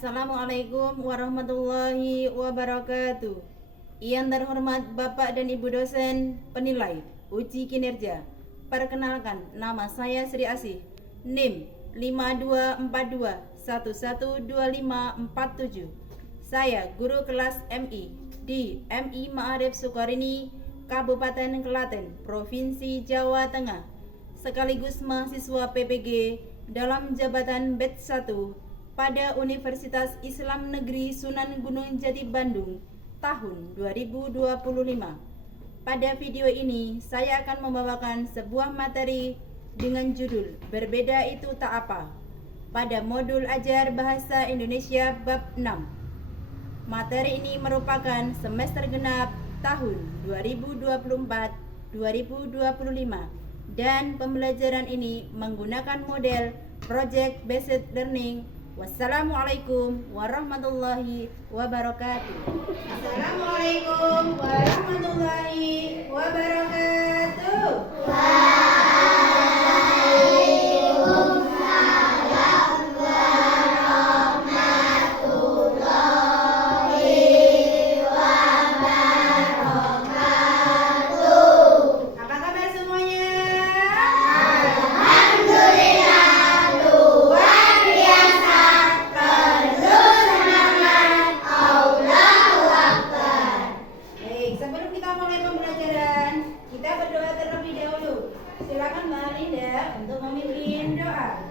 Assalamualaikum warahmatullahi wabarakatuh. Yang terhormat Bapak dan Ibu dosen penilai uji kinerja. Perkenalkan, nama saya Sri Asih. NIM 5242112547. Saya guru kelas MI di MI Ma'arif Sukarini, Kabupaten Klaten, Provinsi Jawa Tengah, sekaligus mahasiswa PPG dalam jabatan batch 1 pada Universitas Islam Negeri Sunan Gunung Jati Bandung tahun 2025. Pada video ini saya akan membawakan sebuah materi dengan judul Berbeda Itu Tak Apa pada modul ajar Bahasa Indonesia bab 6. Materi ini merupakan semester genap tahun 2024-2025 dan pembelajaran ini menggunakan model Project Based Learning. Wassalamualaikum warahmatullahi wabarakatuh. Assalamualaikum warahmatullahi wabarakatuh. Silakan Mbak Linda untuk memimpin doa.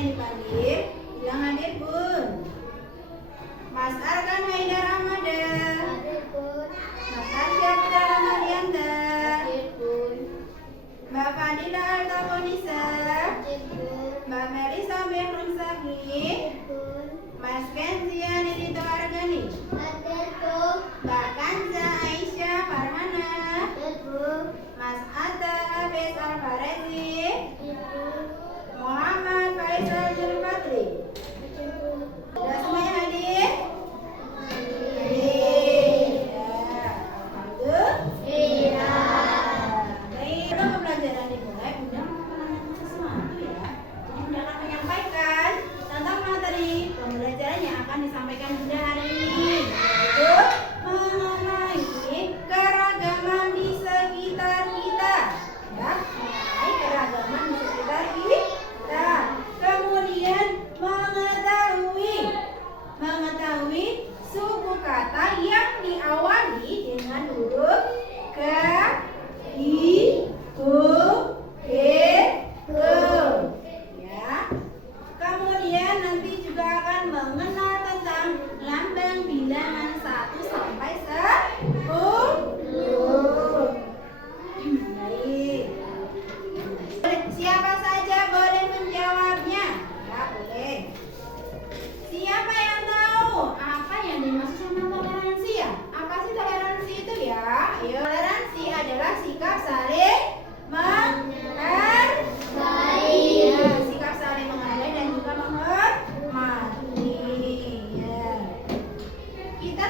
Dipanggil, bilang hadir Bun. Mas Arkan Haidar Ahmada. Hadir Bun. Mas Arsyad Putra Ramadianta. Hadir Bun. Mbak Fadila Altafonisa. Hadir Bun. Mbak Melisa Behrum Sagi. Hadir Bun. Mas Kenzia Nidito Argani. Hadir Bun. Mbak Kanza Aisyah Farhana. Hadir Bun. Mas Atta Abes Alfarezi. Hadir Bun. Muhammad Faisal Julfatri. Sudah semuanya hadir? Hadir. Ya, alhamdulillah. Baik, pembelajaran dimulai. Bunda mau menanyakan sesuatu ya. Jadi Bunda akan menyampaikan tentang materi pembelajaran yang akan disampaikan Bunda hari ini, yaitu mengenai keragaman di sekitar kita. Ya, mengenai keragaman di sekitar kita. Kemudian mengetahui suku kata yang diawali dengan huruf k, i, u, e, e. Ya. Kemudian nanti juga akan mengenal tentang lambang bilangan 1 sampai 10. Baik. Siapa saja boleh menjawabnya? Ya, boleh. Siapa yang tahu apa yang dimaksud sama toleransi ya? Apa sih toleransi itu ya? Ayo, toleransi adalah sikap saling menghargai. Ya, sikap saling menghargai dan juga menghormati. Ya. Kita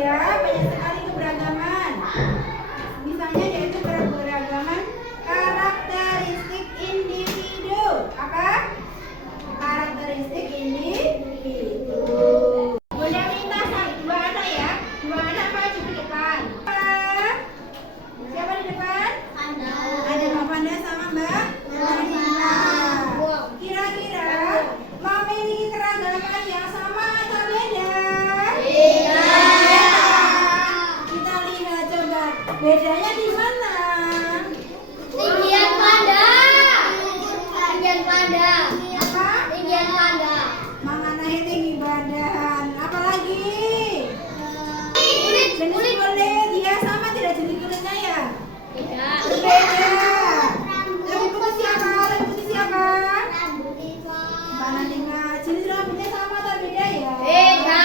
ya, banyak sekali keberagaman. Misalnya yaitu keberagaman karakteristik individu. Apa? Karakteristik individu. Bunda minta dua anak ya, dua anak maju ke depan. Siapa di depan? Ada Mbak Panda sama Mbak Marina. Kira-kira memiliki keragaman yang sama atau beda? Beda. Kita lihat coba bedanya di mana? Tinggian panda. Tinggian panda. Apa? Tinggian panda. Mengenai tinggi badan. Apalagi? Jenis Kulit. kulit ya sama tidak jenis kulitnya ya? Tidak. Berbeda. Lebih putih siapa? Lebih putih siapa? Mana dengar? Jenis rambutnya sama atau beda ya? Beda.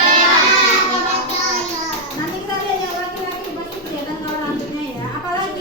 Nanti kita lihat yang laki-laki pasti kelihatan kalau rambutnya ya. Apalagi?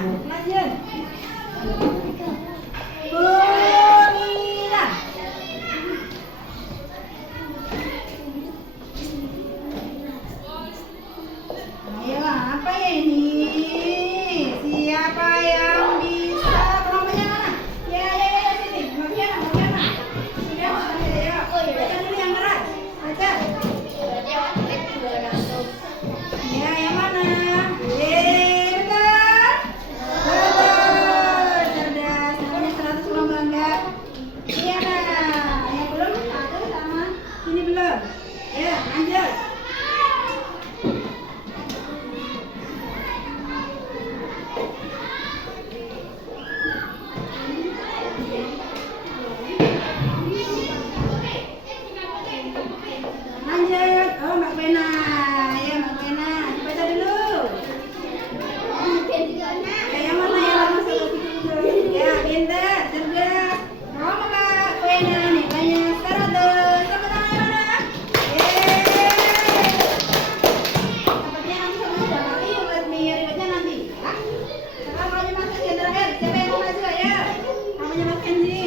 Lanjut. Gemilang. Ayo, apa ya ini? Siapa yang bisa? Kelompoknya mana? Ya, sini. Bagian mana? Sudah, ya. Baca dulu yang keras. Baca. Ya, yang mana? Betul. Betul. Cerdas. Namanya 100 ulang bangga. Iya, nah. Yang belum satu sama ini belum. Ya, lanjut. Lanjut. Oh, Mbak Pena. Ya, Mbak Pena. Dibaca dulu. Ya, yang mana yang lama satu dulu. Ya, pintar, cerdas. Oh, Mbak Pena nilainya 100. Tepuk tangan yang mana? Yeay. Sepertinya nanti sama sudah mati, buat ribetnya nanti. Ya. Sekarang maunya Mas Kenzi yang terakhir. Siapa yang mau maju? Ya. Namanya Mas Kenzi.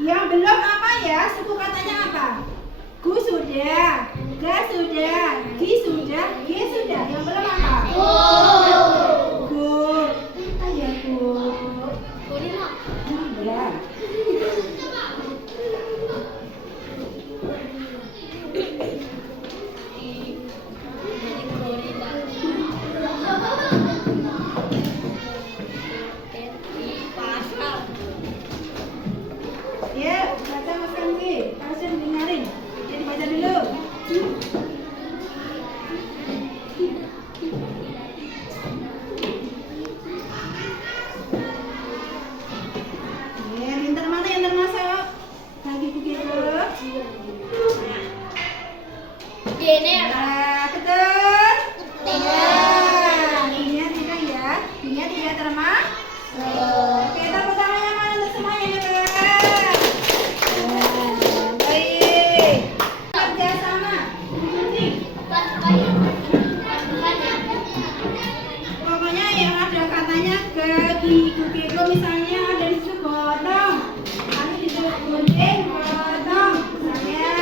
Yang belum apa ya? Suku katanya apa? Ku sudah, ga sudah, ki sudah, ge sudah. Yang belum apa? Ku. Ayo ku. Ya. Ya, baca Mas Kenzi. Harusnya dengerin. Ya, dibaca dulu. Ya, pintar mana yang termasuk? Lagi begitu. Nah, betul. Ya, ini tidak ya. Ini tidak termasuk. Oke, tepuk tangan yang mana untuk semuanya nih, baik. Kerjasama. Penting. Pokoknya yang ada katanya ke Kiko misalnya ada di situ potong, nanti di situ gunting potong misalnya.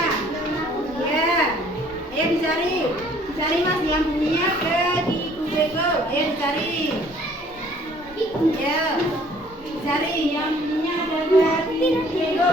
Ya, ayo dicari Mas yang bunyinya ke Kiko. Ayo dicari. Ya, dicari yang bunyinya ada ke Kiko.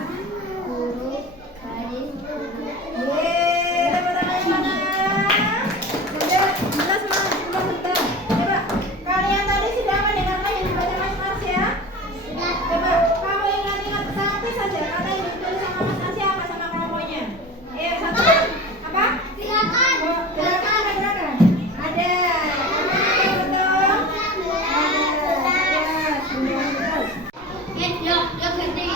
Guru, garis, guru. Yeay, tepuk tangan yang mana? Udah, jelas mas, jelas betul. Coba, kalian tadi sudah mendengarkan yang dibaca Mas Mars ya? Sudah. Coba, kamu ingat-ingat satu saja kata yang ditulis sama Mas Mars apa sama kelompoknya? Ayo, satu. Apa? Silakan. Oh, gerakan ada gerakan? Ada. Betul, betul. Ada. Ya, betul. Yuk, ganti.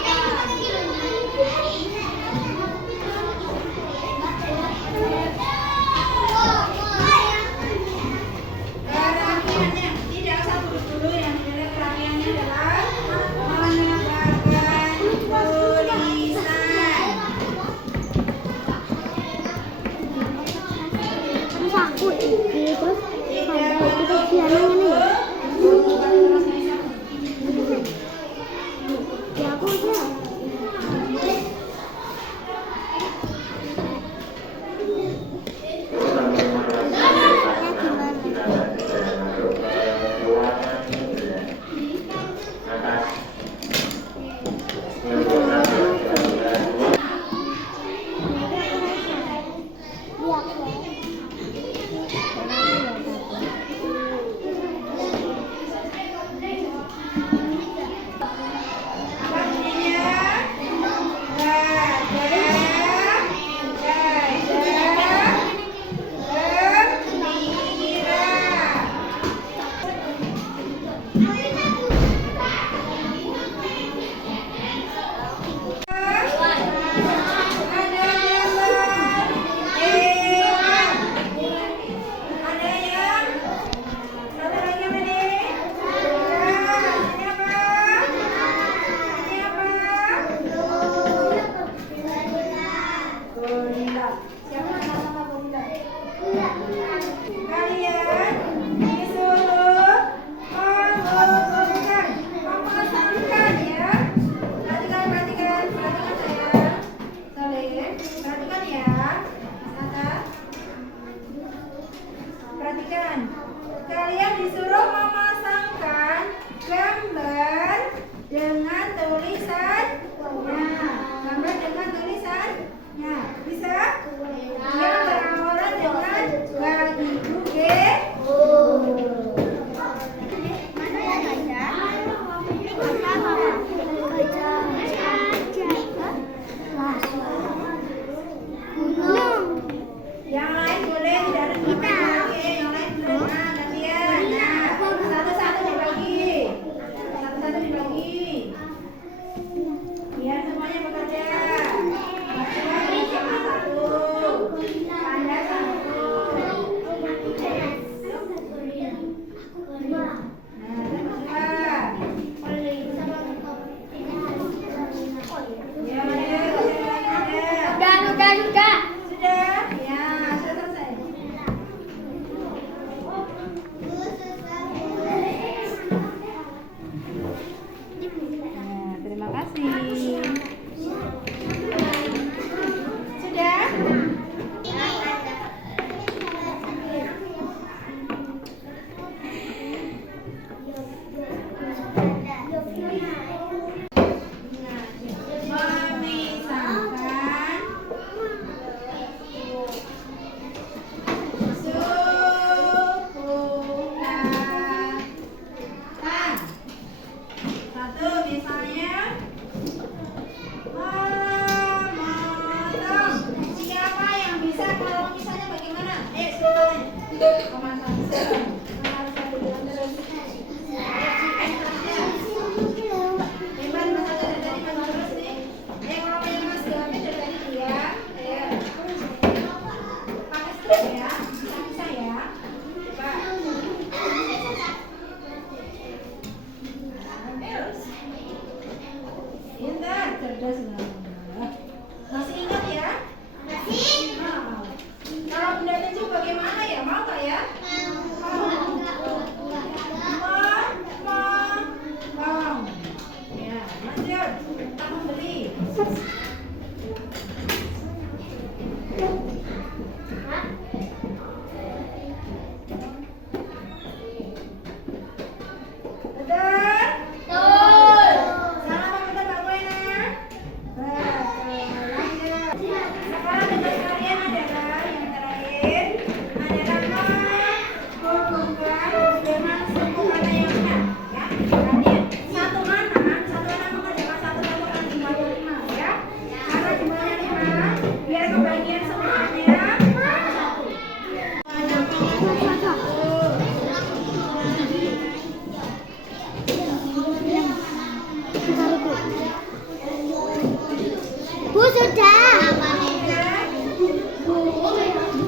sudah. Sudah.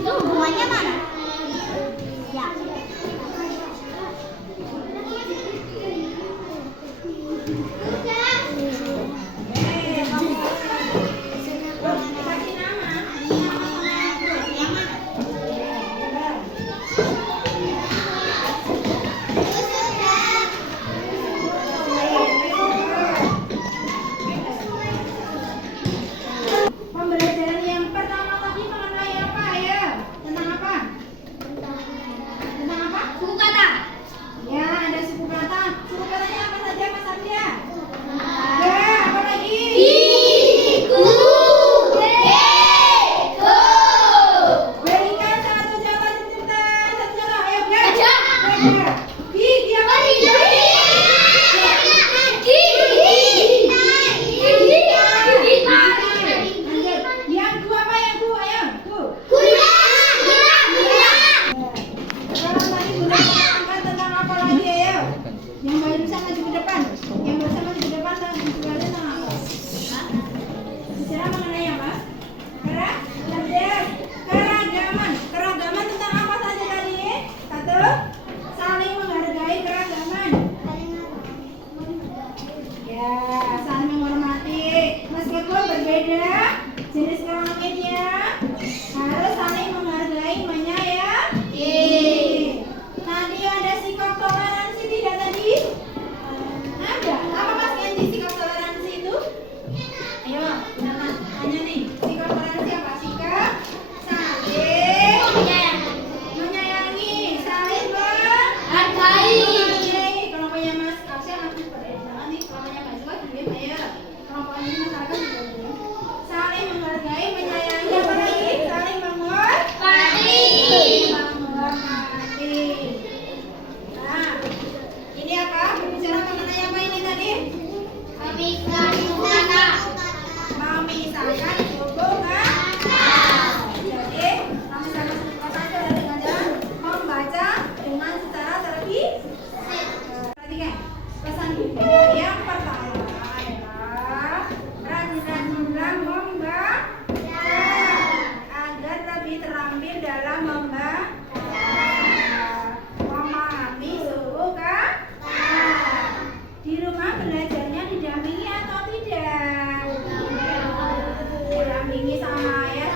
Hubungannya mana? Ya. Kasih nama. Pembelajaran yang pertama tadi mengenai apa ya? Tentang apa? Tentang apa? Suku kata. Ya, ada suku kata. Suku katanya apa saja, Mas Arya? Ya, apa lagi? Berikan satu contoh sebentar. Satu contoh, ayo biar. Gajah. Gajah. Gigi apa? Lanjut. Yang ku apa yang ku? Ayo, ku. Sekarang tadi sudah terangkan tentang apa lagi ayo? Yang barusan maju ke depan. Yang barusan maju ke depan dan bicaranya tentang apa? Bicara mengenai apa? Cerdas. Keragaman. Keragaman tentang apa saja tadi? Satu, saling menghargai keragaman. Ya, saling menghormati. Meskipun berbeda jenis kelaminnya, harus saling menghargai, menyayangi. Tadi ada sikap toleransi tidak tadi? Ada. Apa Mas Kendi sikap toleransi itu? Ayo, nama tanya nih. Sikap toleransi apa? Sikap saling menyayangi, saling menghargai. Kelompoknya Mas Arsya langsung pada jangan nih. Kelompoknya Mas Zul diem ayo. Kelompok ini masyarakat juga diem. Saling menghargai, menyayangi, apa lagi? Saling menghormati. Nah, ini apa? Berbicara mengenai apa ini tadi? Memisahkan suku kata. Jadi, memisahkan suku kata itu adalah dengan cara membaca dengan secara terpisah. Perhatikan, pesan ibu yang pertama adalah rajin-rajinlah membaca agar lebih terampil dalam membaca, memahami suku kata. Di rumah belajarnya didampingi atau tidak? Didampingi sama ayah